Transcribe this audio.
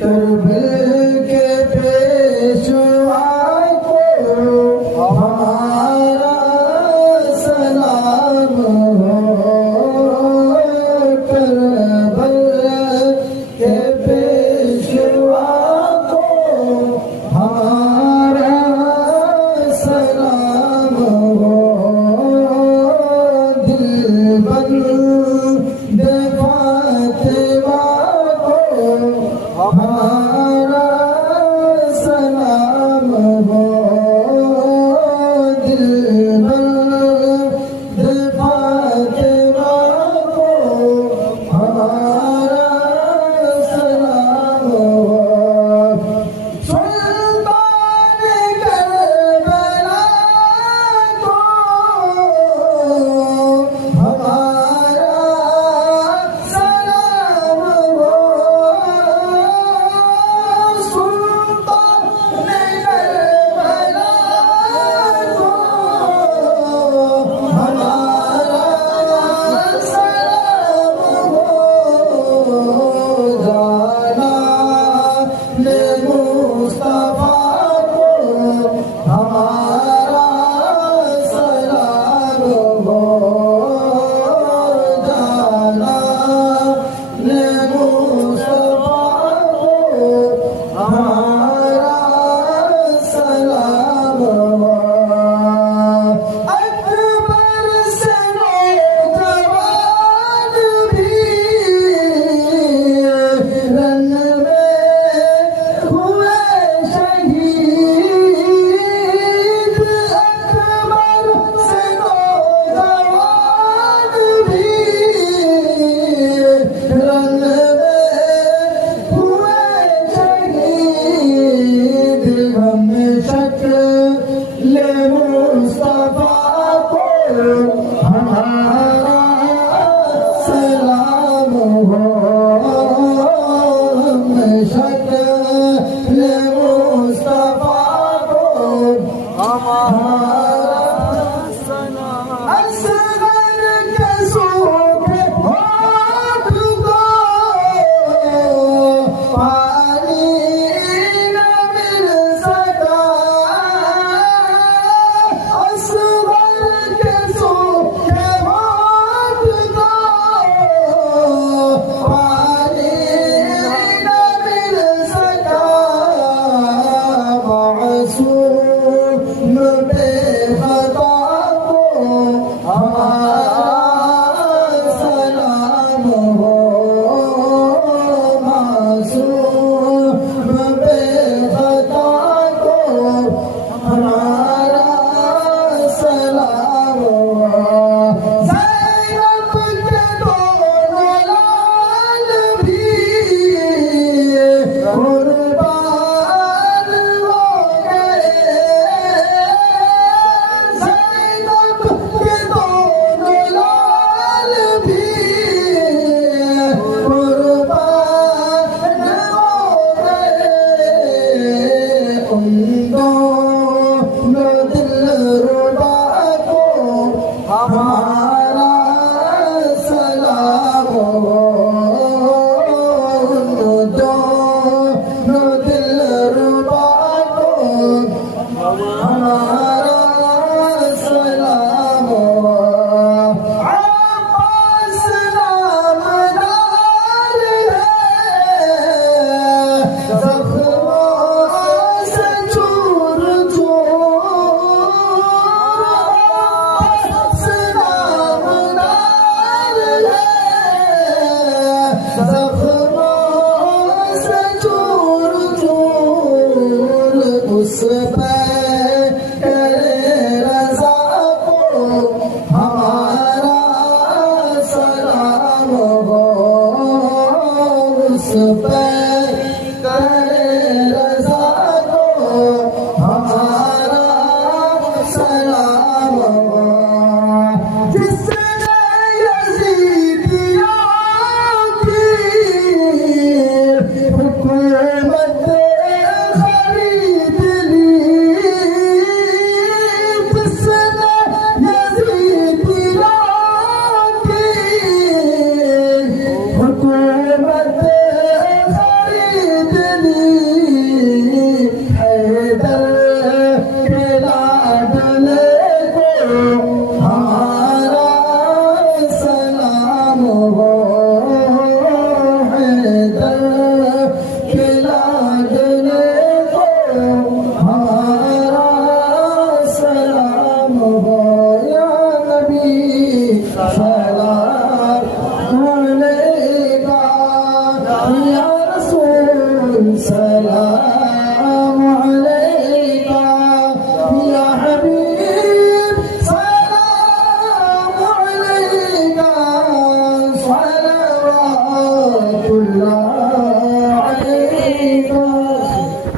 करबल के पेशवा को हमारा सलाम हो। करबल के पेशवा को हमारा सलाम हो। दिलबंद फातिमा को हमारा सलाम हो। दिलबंद फातिमा को हमारा सलाम हो। सुल्तान करबला को हमारा सलाम हो। सुल्तान करबला को हमारा सलाम हो। जाना ने मुस्तफा को हमारा सलाम हो। जाना ने मुस्तफा को हमारा सलाम हो। अकबर से नौजवान भी रन में हुए शहीद। अकबर से नौजवान भी रन में हुए शहीद। हम शक्ल मुस्तफा को हमारा सलाम हो। हम शक्ल मुस्तफा को हमारा असगर के सूखे होठ को पानी न मिल सका। असगर के सूखे होठ को पानी न मिल सका। मासूम बेखता को हमारा सलाम हो। मासूम बेखता को हमारा सलाम हो। ज़ैनब के दोनों लाल भी कुर्बान हो गए। ज़ैनब के दोनों लाल भी कुर्बान हो गए। उन दोनों दिलरुबा को हमारा सलाम हो। उन दोनों दिलरुबा को हमारा सलाम हो। अब्बास नामदार है ज़ख्मों से चूर चूर। अब्बास नामदार है ज़ख्मों से चूर चूर। उस पे करे रज़ा को हमारा सलाम हो। उस पे